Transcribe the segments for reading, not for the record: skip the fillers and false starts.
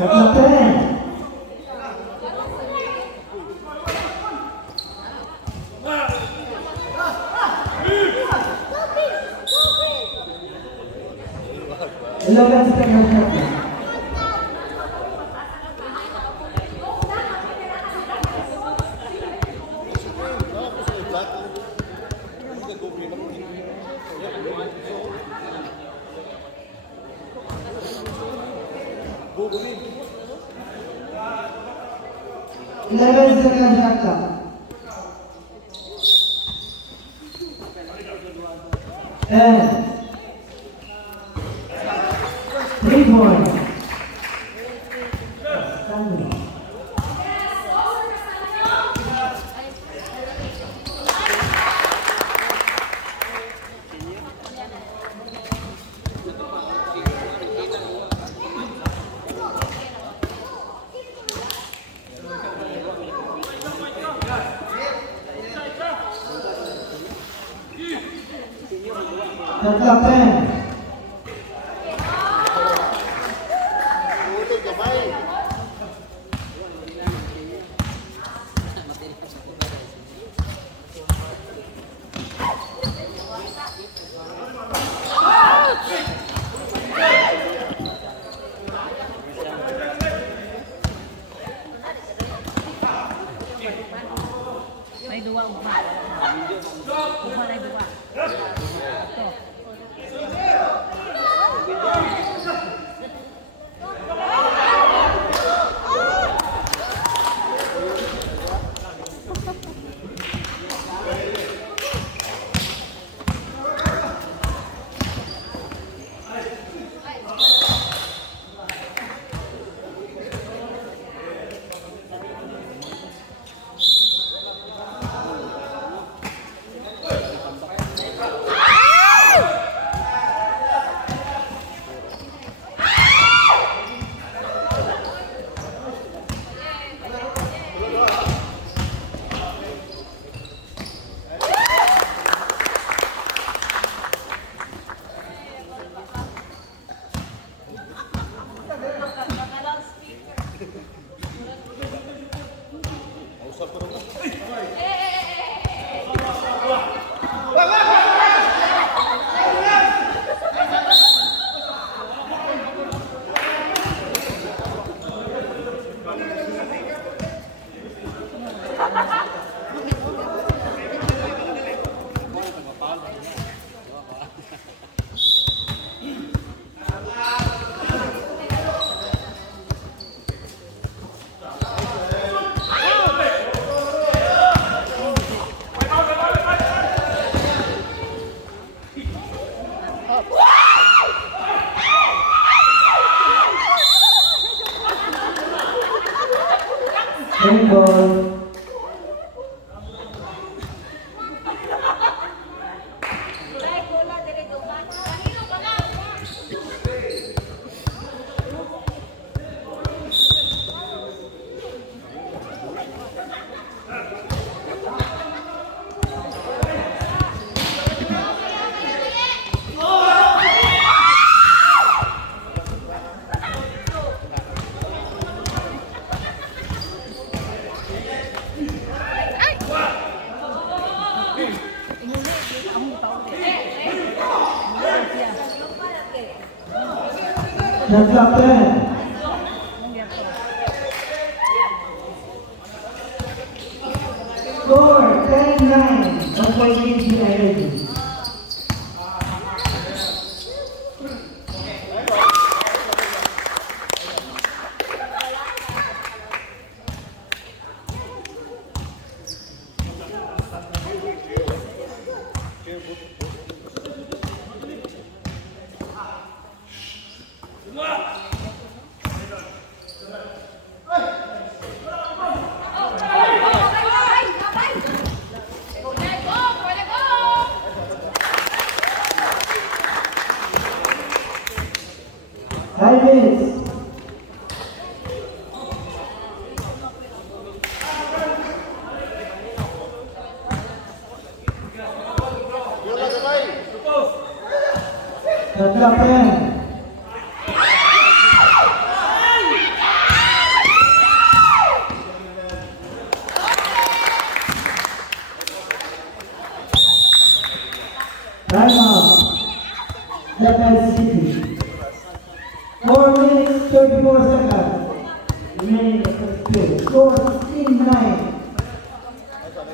Tatlatin. Ilagan sa kanyang shot. Ilagan sa kanyang shot. And 3 points. Tatlatin. May dua umat. Umat ay dua. Ito. Handball. Tatlatin. Score 10-9. Ang PG Energy. Tatlatin. Time out. Japan City. 4 minutes 34 seconds. Remaining in the first period. Score 16-9.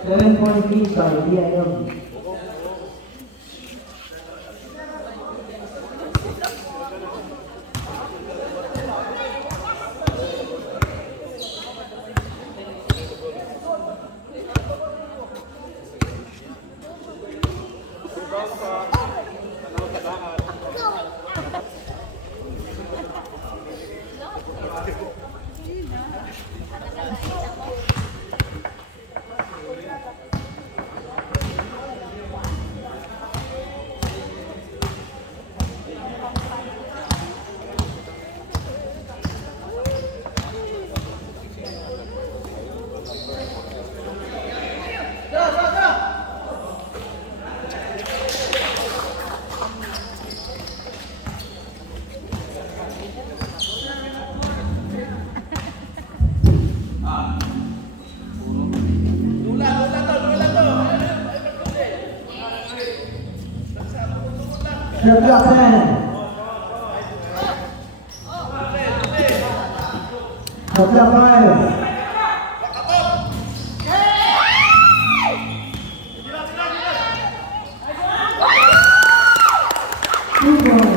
7-point lead by DIW. The block man. The block five. Two points.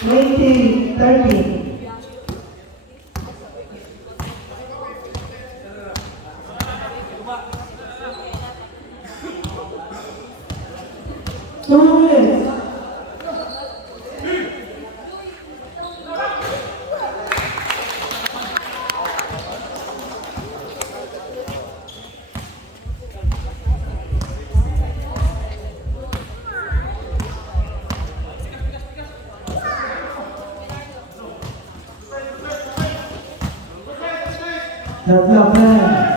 Twenty, 30. Two minutes. The block man.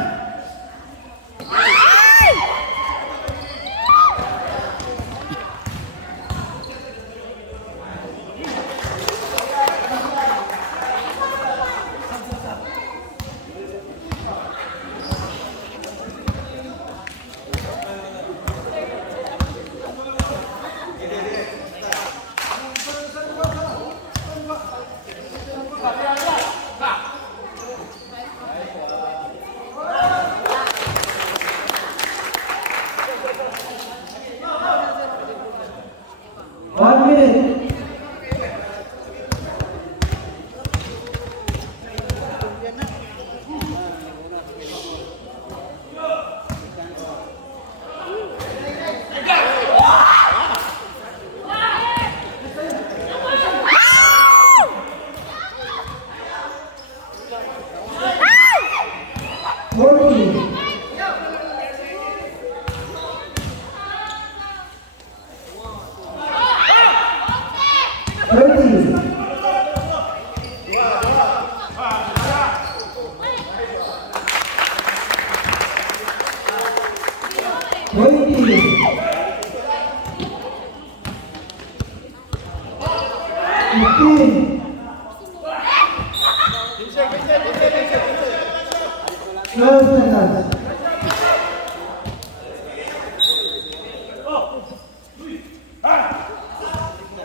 12 seconds.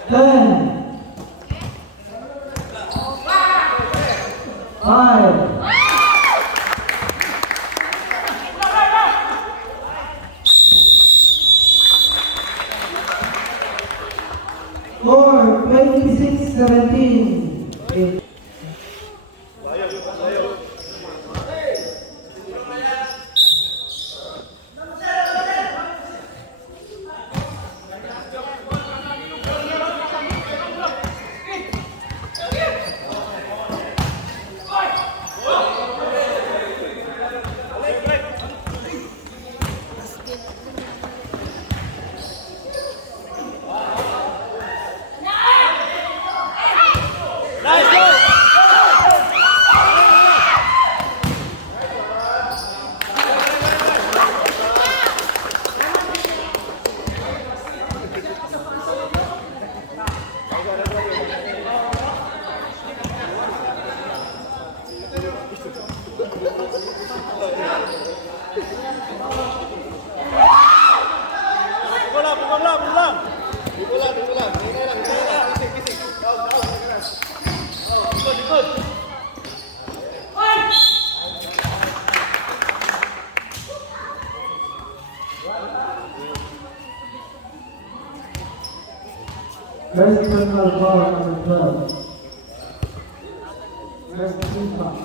10, 5, 4, 26, 17. First personal foul number 12. First team foul.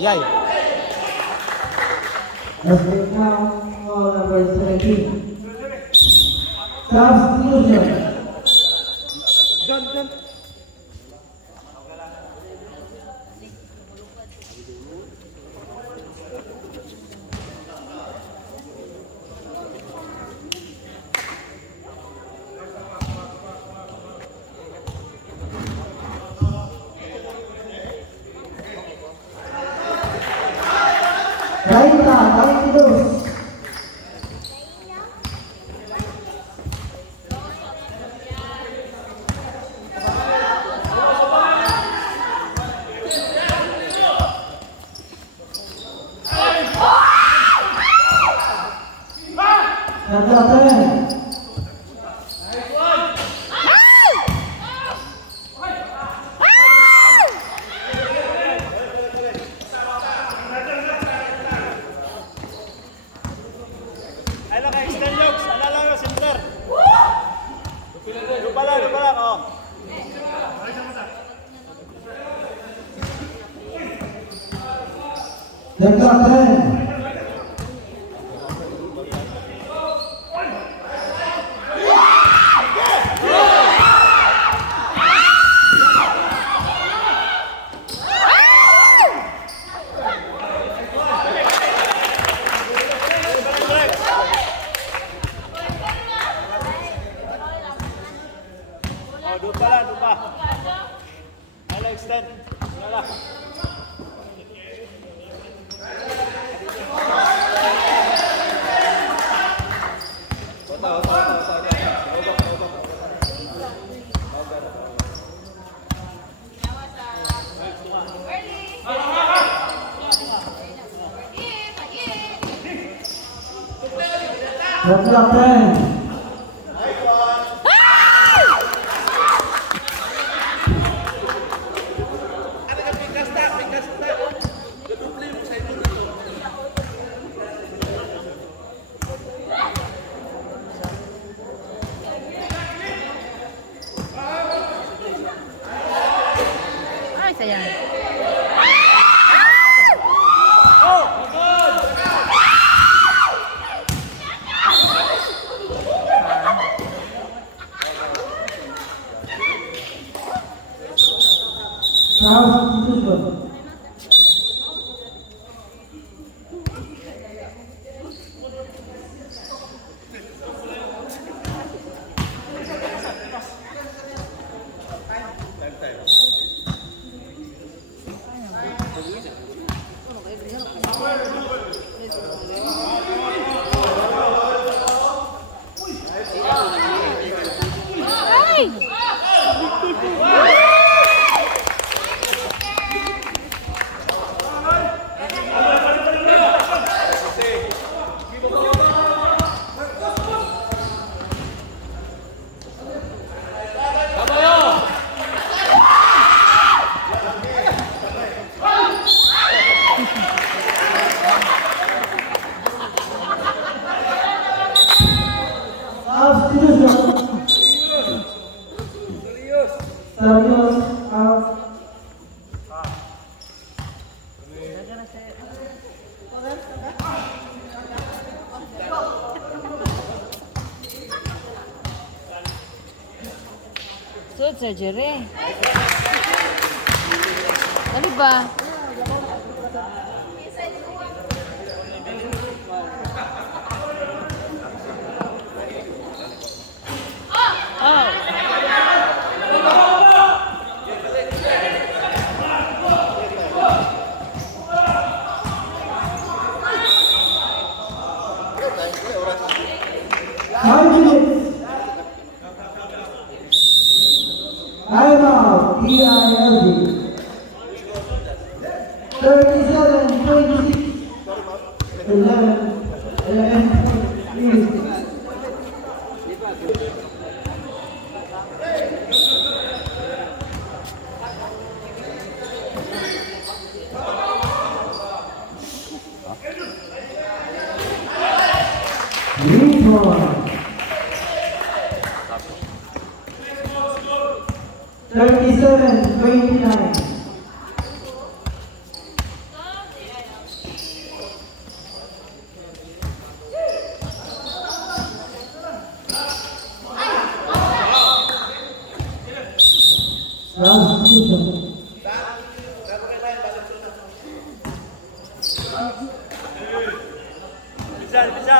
Yay. Let's break down foul number 17. Substitution. Raita, 42. Naglaban. Ay lang, extend yokes. Alala nyo, center. Lupa lang, oh. Naglaban. Oh, lupa lang, lupa. Ay lang, extend. Alala. Naglaban. Isa yan. Substitution. Substitution. Serius out. Suot surgery. Dali ba? I'm out. EILD. 37, 26, 11, 3. Reform. 37, 29. Substitution. Bisa.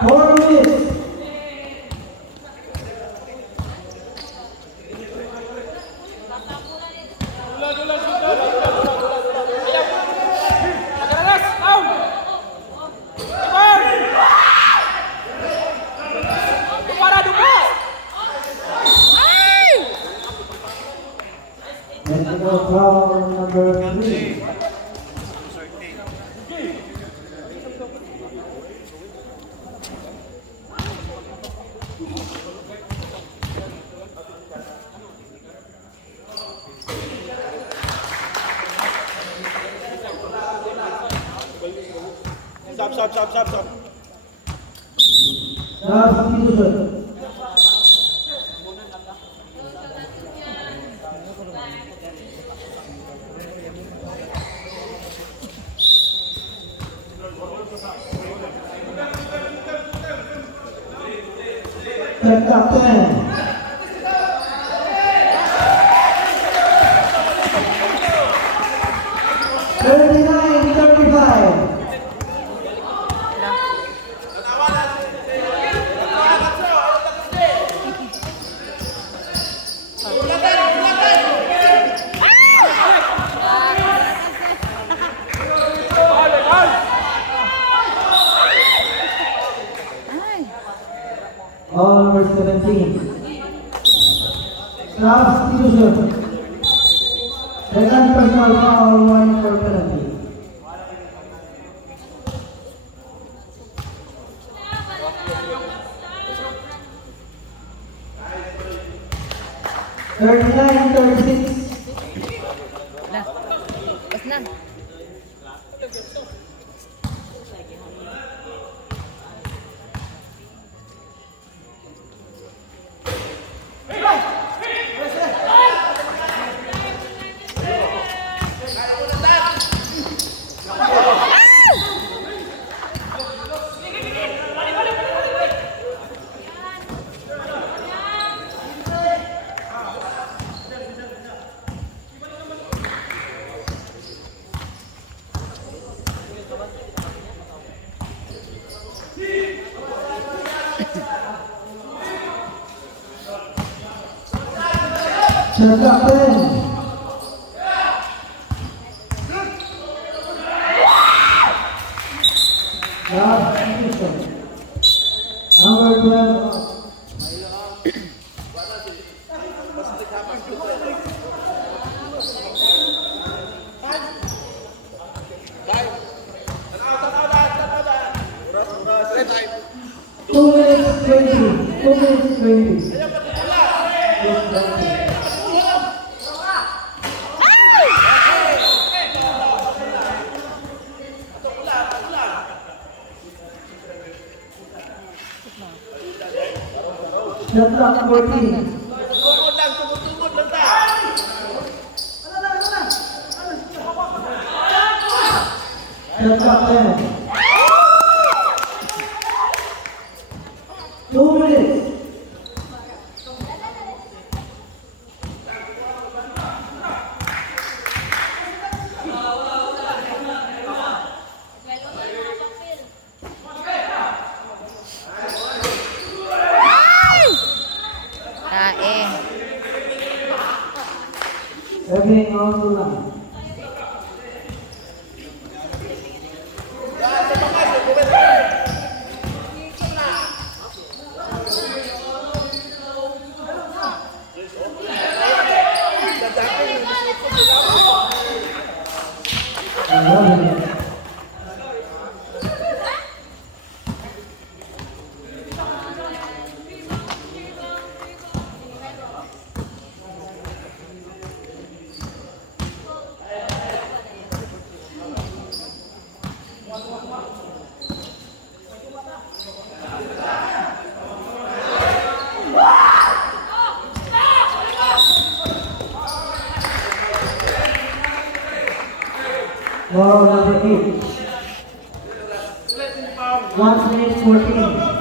Four minutes. Technical foul number 3. Stop. Substitution. Set up 10. 39-35. All number 17. Substitution. Second personal foul, 1 for penalty. Thirty-nine, 36. Na. Bas na. Shot clock 10. Substitution. Number 12. Two minutes 20. 2 minutes 20. Shot clock 14. Shot clock 10. 2 minutes. Tae. Everything on the line. Ball number 8. 1 minute 14.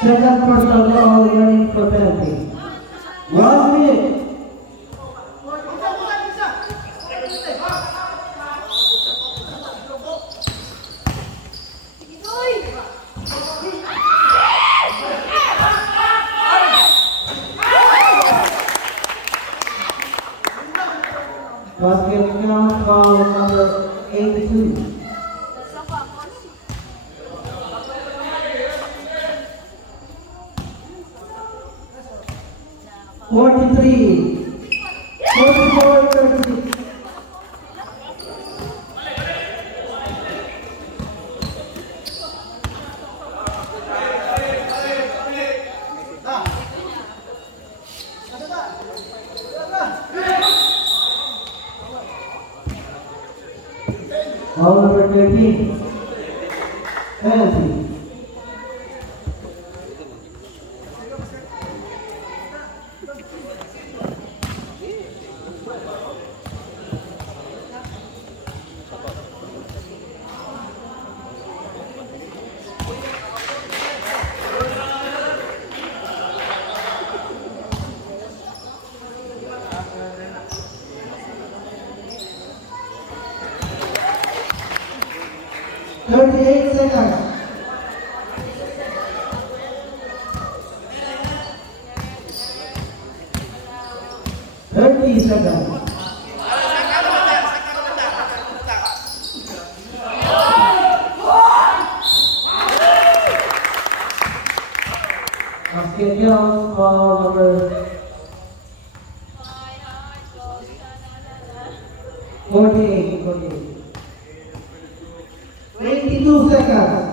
Second personal foul, running for penalty. 1 minute. Basket count, foul number 82. 43, 44, 36. Foul number 13. Penalty. 38 seconds. 30 seconds. Basket Young, foul number 48. 22 seconds.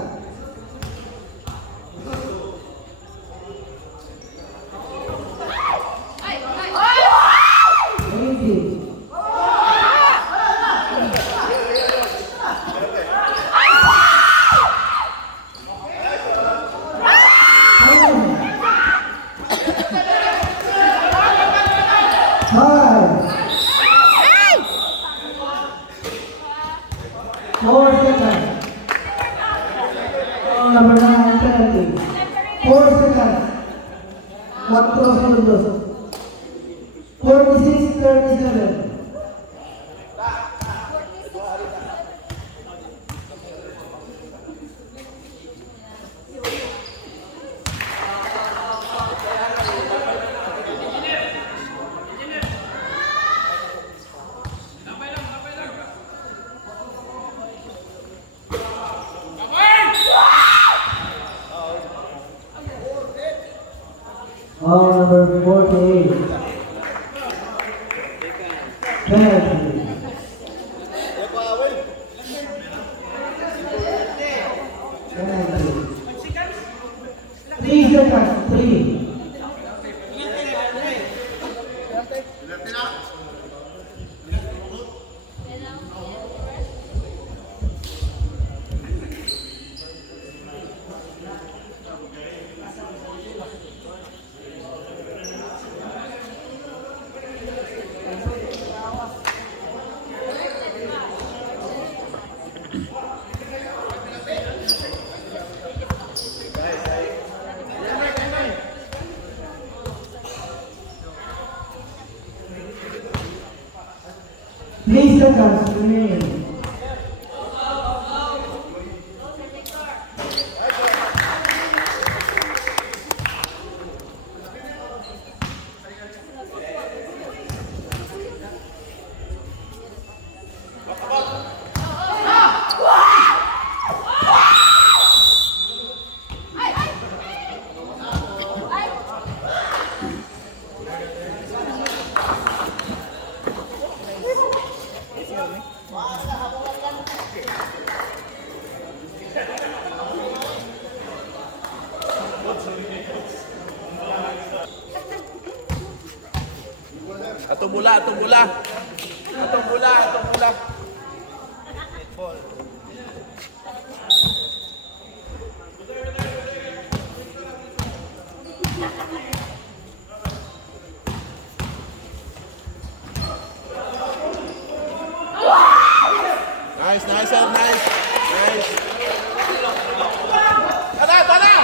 20. 4 seconds. Number 9, penalty. 4 seconds. 4 segundos. 46-37. Number 48. Penalty. Penalty. 3 seconds. 3. Three seconds remaining. Atong bola, atong bola. Atong bola, atong bola. Nice, nice, sir, nice. Nice. Tara, tara!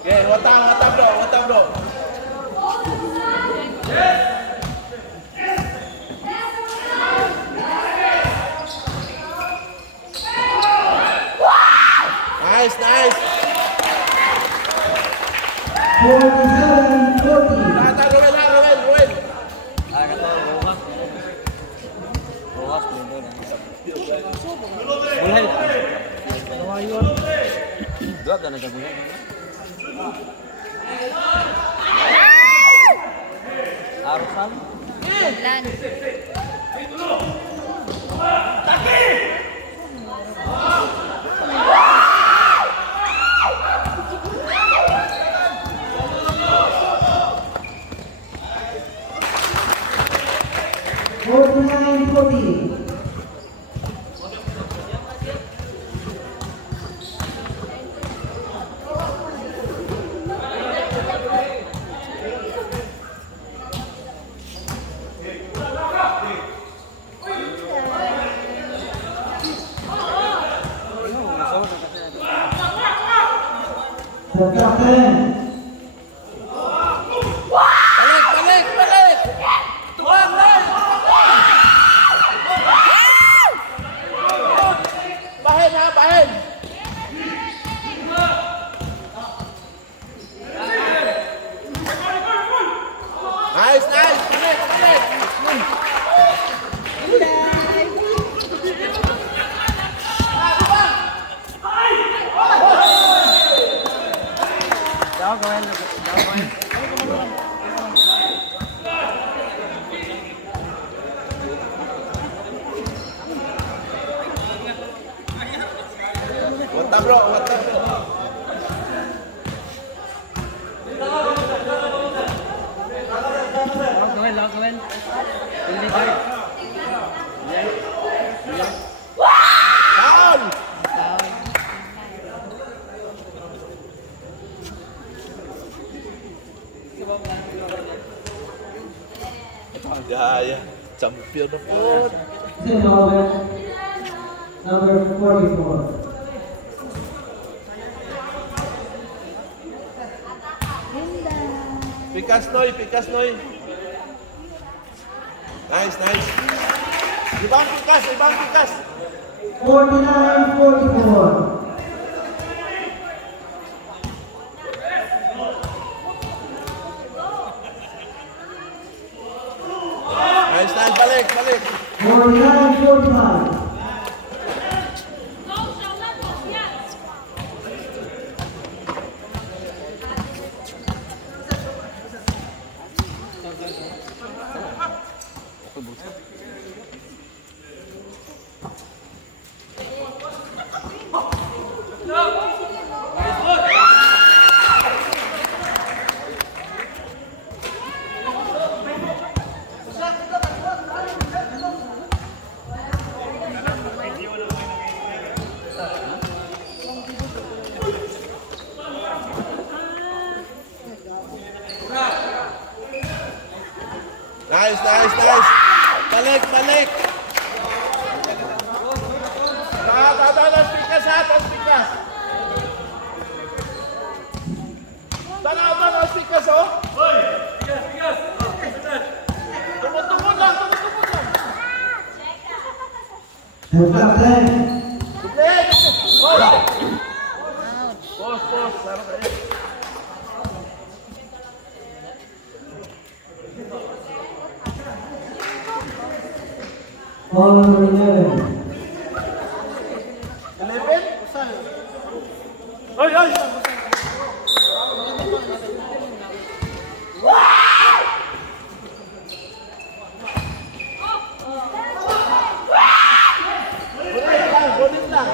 Okay, watang bro, watang bro. Nice, nice. 47-40. Tata, Ruel, Ruel. Lan. The captain. Balik, balik. Nice, nice. Balik, balik. Down, go ahead. Down, go ahead. Wata bro, wata bro. Go ahead, go ahead. Down! Gaya, champion na po. Team over. Number 44. Pikas Noy, Pikas Noy. Nice, nice. Ibang Pikas, ibang Pikas. 49-44. Nice, nice. Balik, balik. 49-45. Nice, nice, nice. Balik, balik. Taas Pikas ha, taas Pikas. Taas Pikas oh. Hoy, Pikas. Tumutungod lang. And captain. Pos, sarap kayo. Ball number 11. 11? Oy, oy! Gunit lang.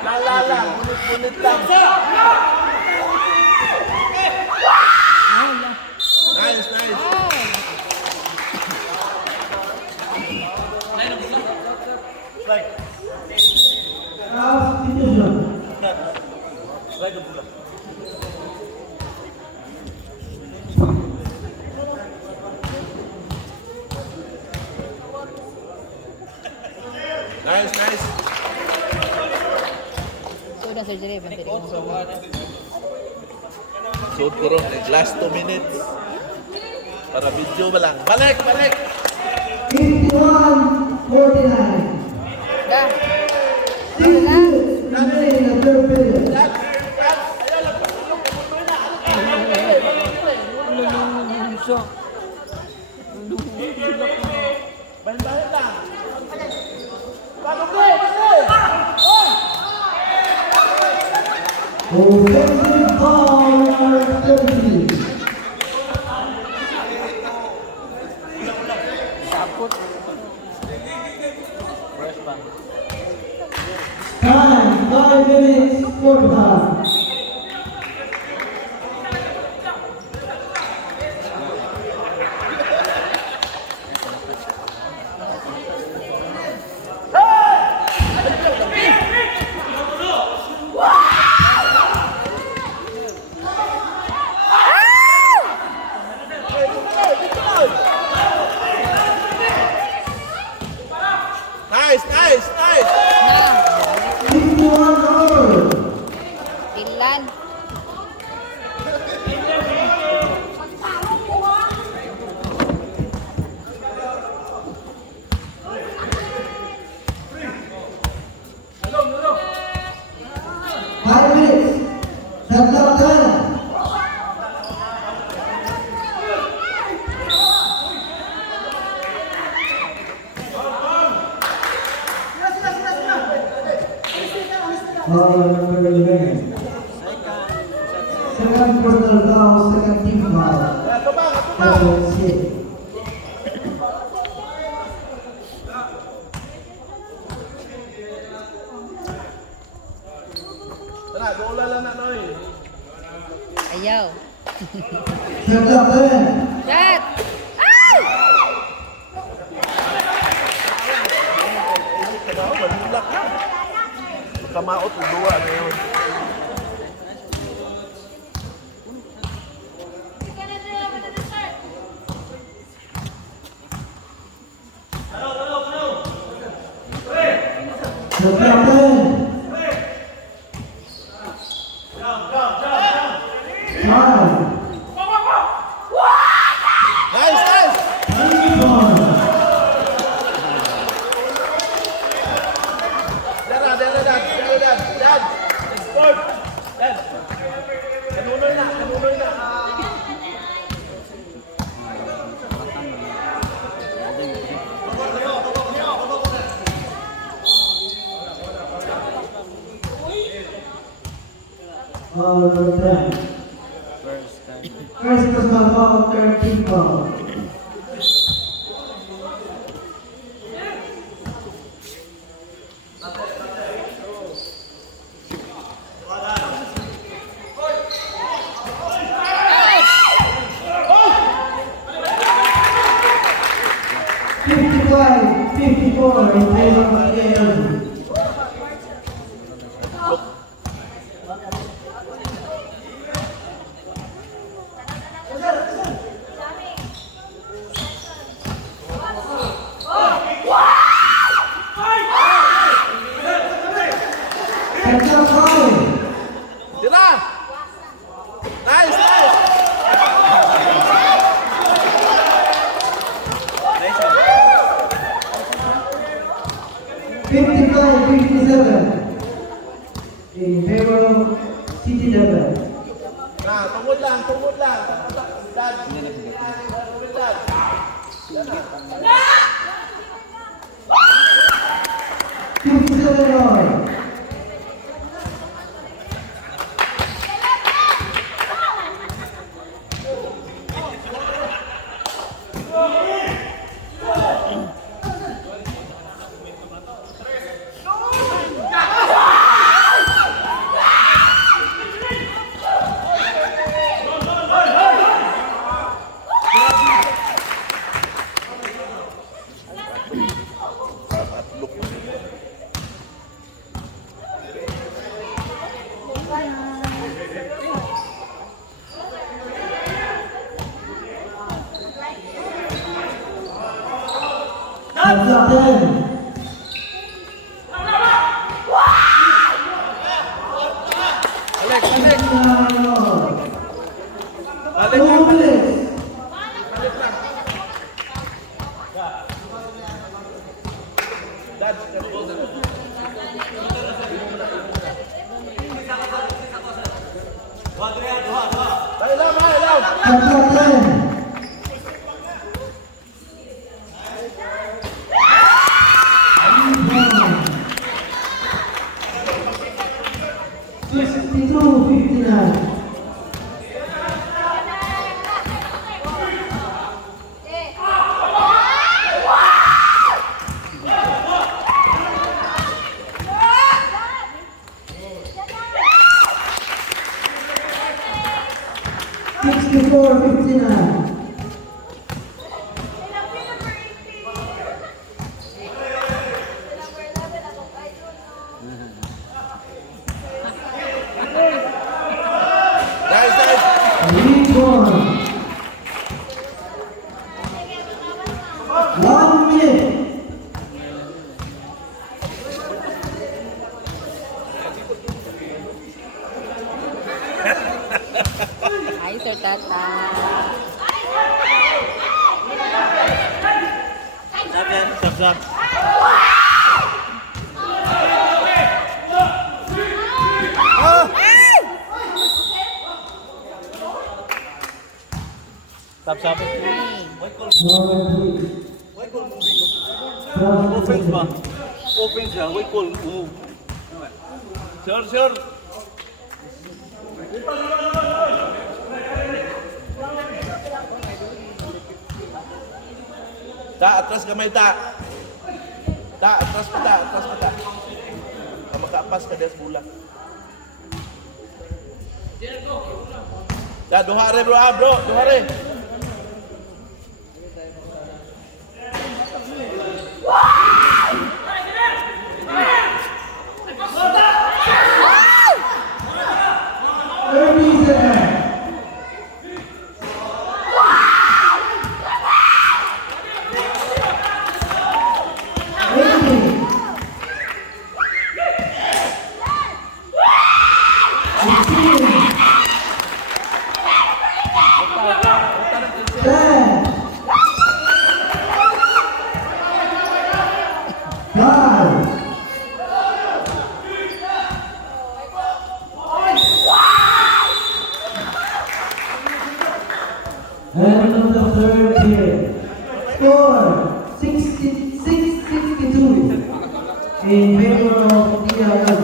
Naalala, gunit lang. Nice, nice. Substitution. Nice, nice. So, na surgery, bantay ko sa Suot ko ron, last 2 minutes. Para video ba lang. Balik, balik! 51-49. Da. 6 minutes remaining in the third period. Bahin-bahin lang. Bago play, play! Offensive ball number 30. Time 5 minutes 45. Nice, nice, nice! Na. 51 all. Ilan. Five minutes. Shut down time. number 11. Second personal foul, second team foul. Number 6. Tara, bola lang na, Noy. Ayaw. Shot clock 10. Shot! Ay! Manilak ka. Makamaot, uduwa na yun. Shot clock 10. Five. Nice, nice! Volleyball. Dara, dad. Sport. Dad. Kanunoy na. Number 10. First personal foul, third team foul. Fifty-five, 54 in favor of ALG. Catch-up foul. Tira! Nice! 55-57 in favor of City Level. Nah, tungod lang. Dad. Tungod lang. 57 all. Catch-up 10. Alex. 59 all. Alex. 2 minutes. Dad. Tayo lang. Catch-up 10. Sixty-two, 59. Sixty-four, 59. Nice. Rebound. 1 minute. Ay, Sir Tata. Stop. Stop. Number 3. Offense ba? Offense siya. Wait, call. Move. Sure, sure. Ta, atras kamay ta. Ta, atras pa ta, atras pa ta. Makaapas ka des bola. Ta, duha re bro, bro, duha re. End of the third period. Score 66-62 in favor of TRL.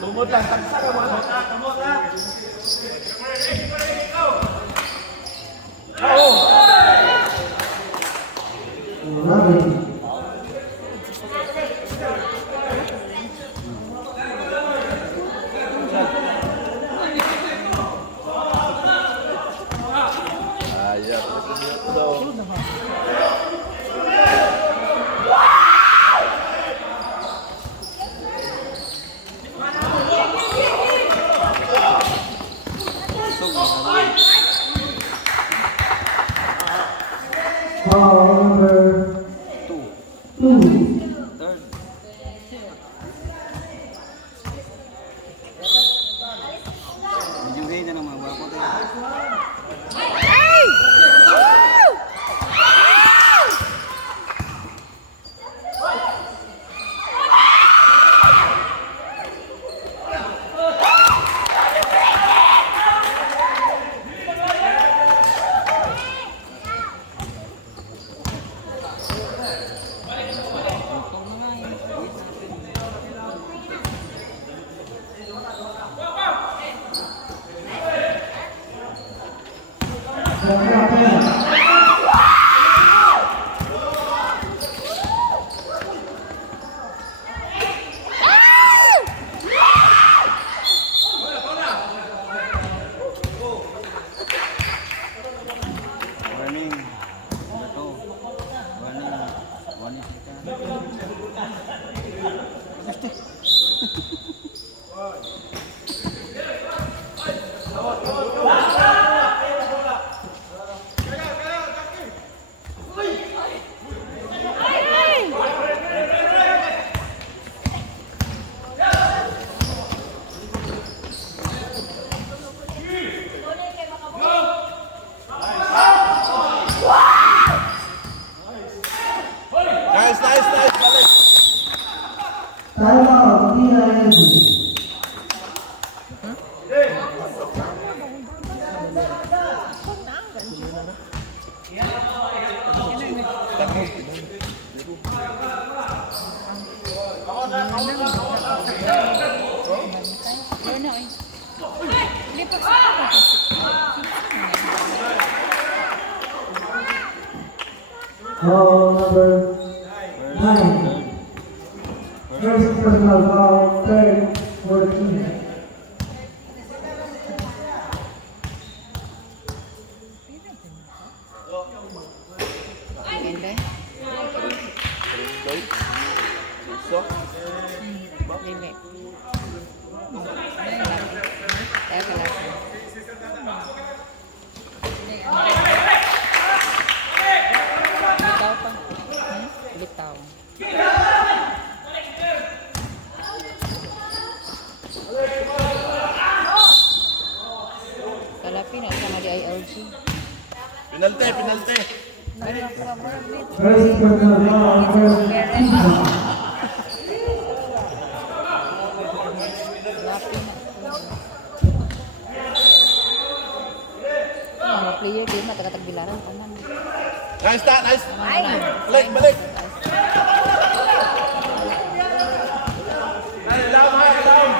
Tumod lang, tagsa ka mo. Tumod lang. Ayat, Foul number 2. Ay! Woo! Nice, nice, nice. Balik. Time out, TRL. Foul number 9. First personal foul, third for the team. Ganda. So, Dili. Tayo ka lang. Bitaw pa. Bitaw. Kalapin na sa mga ILG. penalty, penalty. First personal foul, first team. Kalapin na. player di man taga-tagbilaran pa man. Nice ta, nice. Ay, Balik, balik. Down, high, down.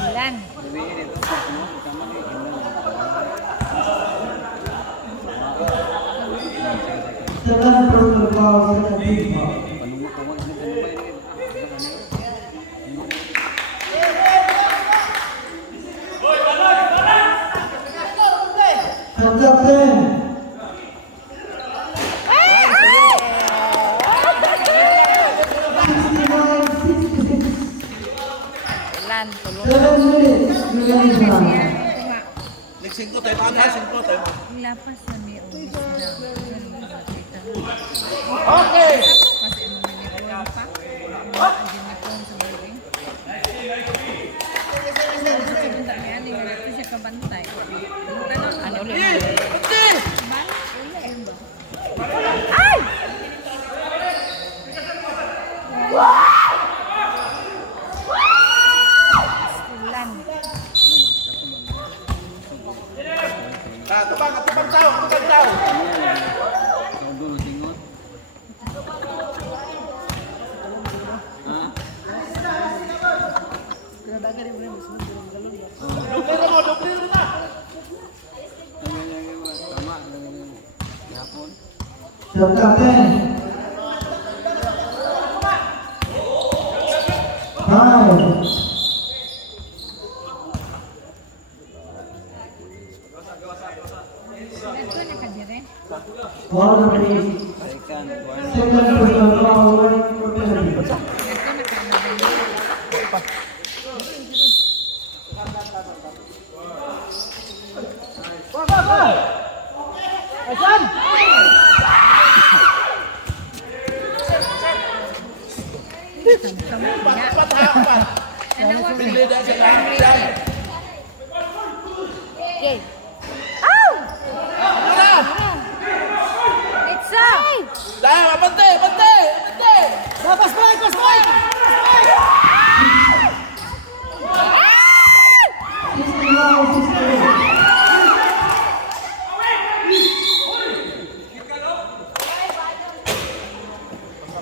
Stilan. Second personal foul, second team foul. The captain. 69-66. Stilan, tulong. 7 minutes remaining time. Next 5 tayo na, 5 tayo. Lapas na may obis na. Okay. Kasi ano may uniform pa. Ang uniform sa building. Kasi punta niya, hindi nga natin siya kabantay. Ano ulit? Stilan. Tubang tao. Dupli mo na. The captain. 5. Ito na ka dire. Foul number 8. Second personal foul, warning for penalty. Ito na ka dire. Pili dah siya. Okay. Ow! It's up! Dah, bante. Pass back! 69-68.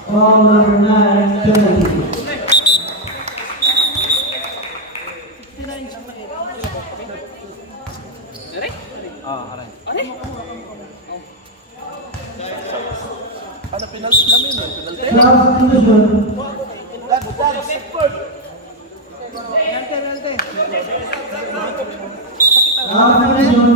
Foul number 9, penalty. Ano penalty namin? Penalty? Last division. Last division.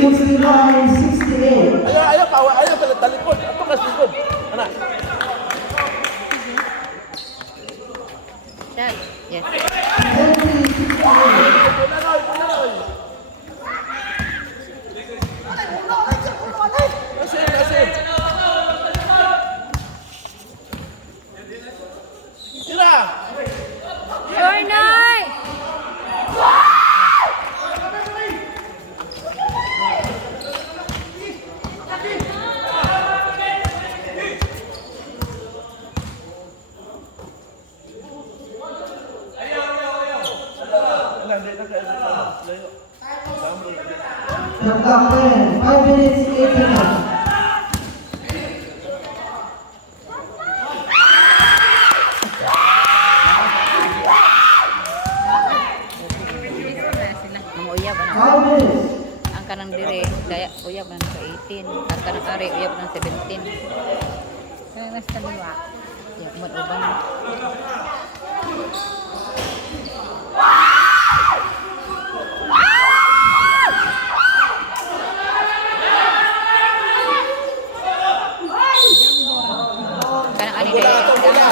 Sixty-nine, 68. Ayaw, talikod. Ato ka likod. Anak. Shot. Yes. 68. Asin. Tira. Fortnite! The captain, 5 minutes, 8 seconds. Ang uyab, ano? 5 minutes. Ang kanang dire, daya, uyab na sa 18. Ang kanang ari, uyab na 17. Kaya mas kaliwa. Uyab mo, ubang. Kanang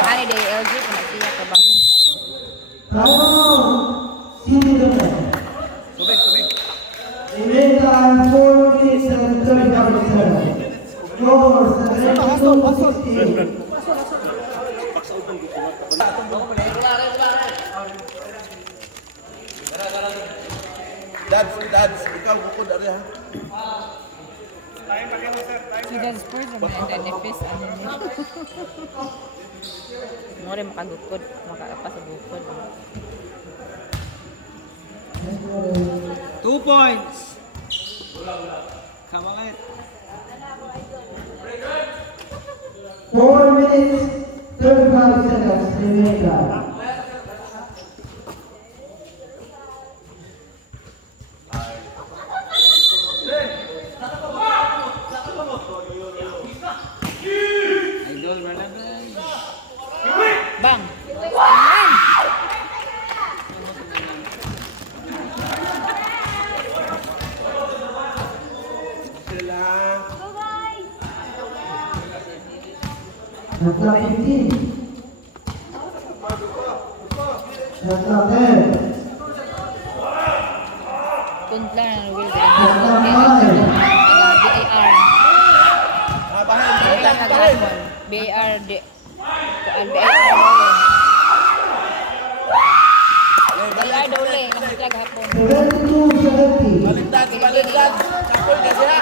ani day LG, kung siya kabang. Timeout. City Defense. In meantime, 4 minutes and 30 68. Dads, ikaw bukod ari ha. Si Dad's first naman ang danipis. Ano niya? Mo rin makagukod, makaapas sa bukod. 2 points. Come on, 4 minutes, 35 seconds remaining. Idol, Ralaban. Bang! Sila. Shot clock 15. Shot clock 10. Puntla na will Shot clock 5. BAR. Bahin. BAR de. BAR dole, kamusta gahapon? 72-70. Balik dads. Kapon ka siya.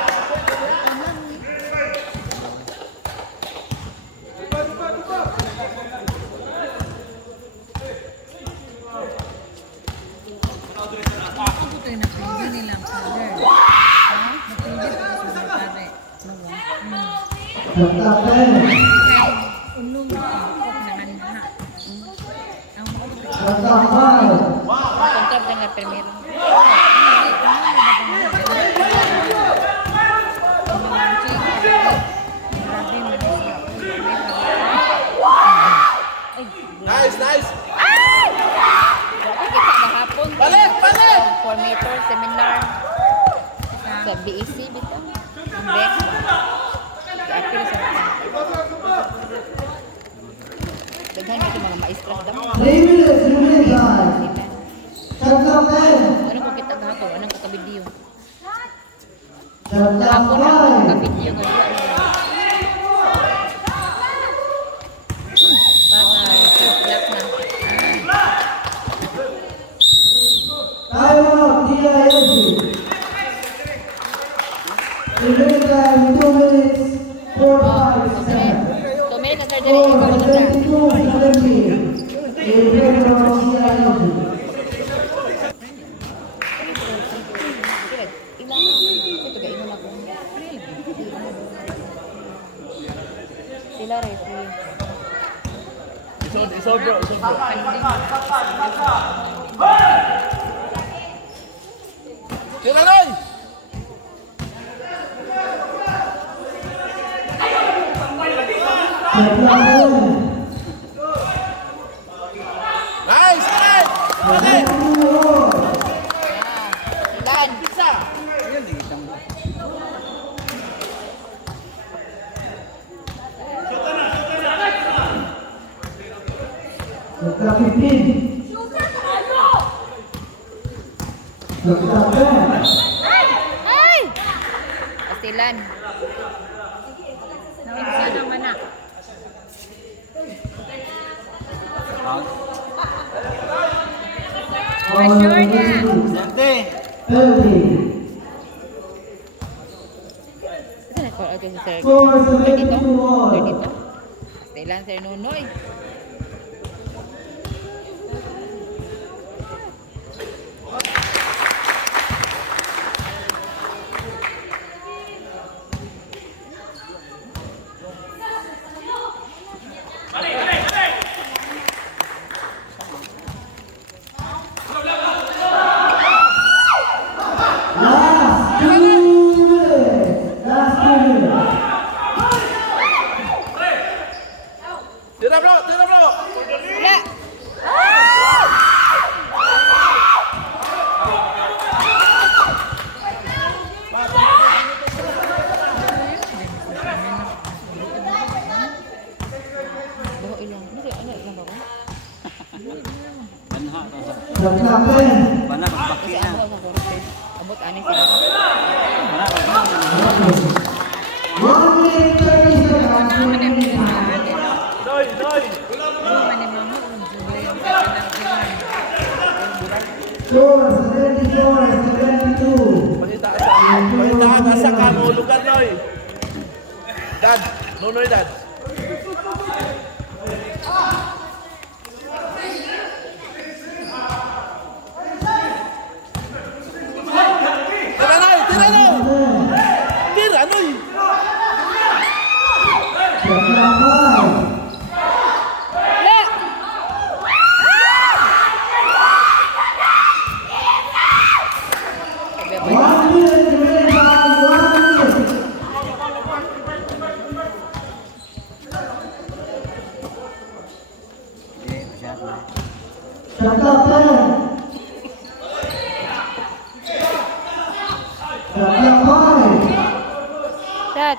Ako ito yung napili nilang cover. Ha? Napili ko sa mga pare. Shot clock 10. Kaya ulong ko naman ha. Ang mga Shot clock 5. Kontra ba nga primero? Nice. Dati kita gahapon. Balik! 4 meter seminar sa BEC bitaw. Index. Apil sa daghan ito mga maestra daw. 3 minutes remaining. Shot clock 10. Ano ko kita gahapon? Anong kakabidyo? Shot clock Gahapon ako 5. kakabidyo nga di ano. Patay, sitlak na. Time out, DILG. Remaining time 2 minutes 45 seconds. Tumili ka sir diri ikaw na sir. 72-70. In favor of DILG. Ilang ito ga ingon ako. Sila referee. Isod bro. Sila Roy! Shot clock 10. Nice! Balik! Lan. Shot clock 15. Shot clock 10. Ay! Asilan. Nawinsa naman na. Pressure niya. 30. Saan ako ito si sir? Score Dito? 72 all. Dito? Asilan sir Nunoy. Last 2 minutes. Last 2 minutes. Tira bro! Ya. Buho ilang. Ano ilang ba? Shot clock 10. Kasi ano sa korte. Abot ani sila. 1 minute 30 seconds. Nonoy. Dad. Nonoy, dad. Tira, Noy. Tira, Noy. Tira, Noy. Shot clock 5. Sabi ba? 1 minute remaining time. 1 minute. Shot clock 10. Shot clock 5. Shot.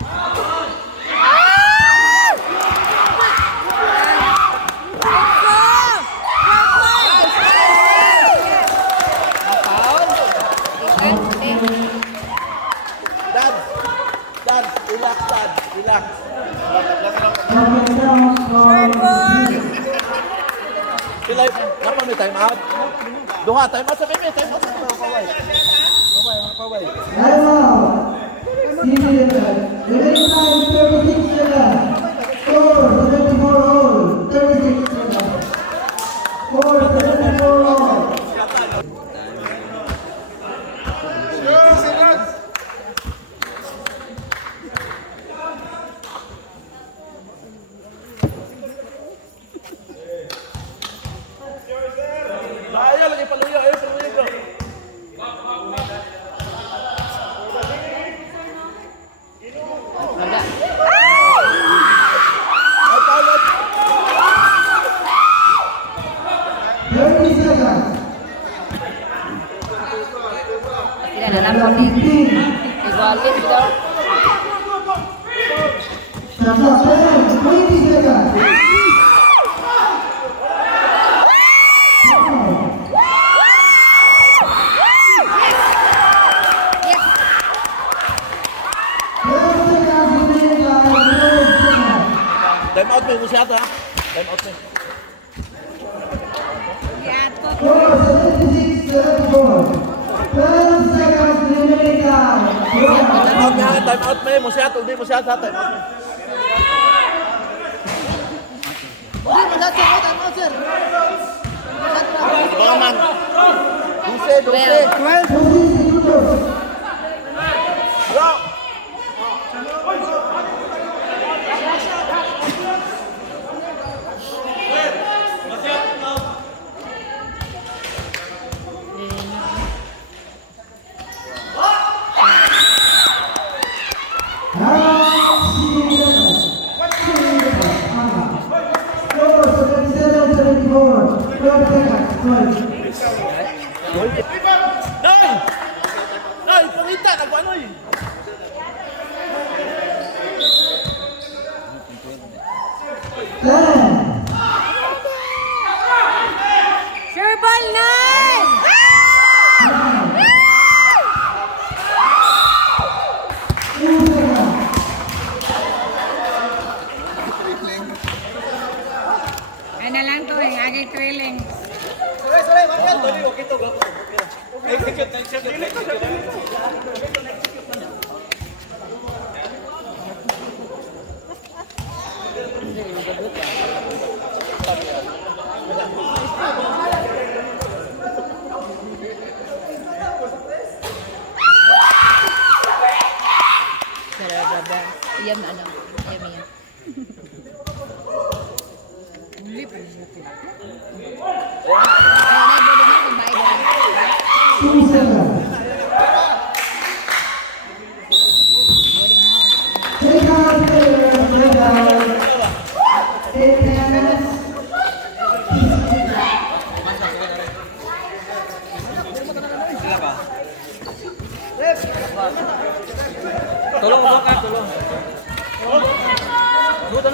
Foul. Dad. Dad. Relax, dad. Relax. Coming down from Sila, napa may time out? Duha, time out sa bebe. Time out sa bebe. Paway. time out. Remaining time 36 seconds. Score 74 all. 36 seconds. Score 74 all. Ayaw lagi paluyo. Ayaw paluyo, bro. Wala. Ay, Paulo. 30 seconds. Sila na lang po ni 15. Igualin daw. Shot clock 10. 20 seconds. Time out mo, Musiato, ha? Time out mo. Score 76 74. 12 seconds remaining time. Time out nga, time out mo. Musiato, hindi Musiato, ha? Time out mo. Mga man. 12. 20 seconds. Bro. Noy! Noy, pungita, nagpanoy. Sure ball na! Ano lang to eh, agi trailing. Sarababa. Iyam na ano. Iyam yan. Ay, nabuli na kung bahay na rin. 2 seconds.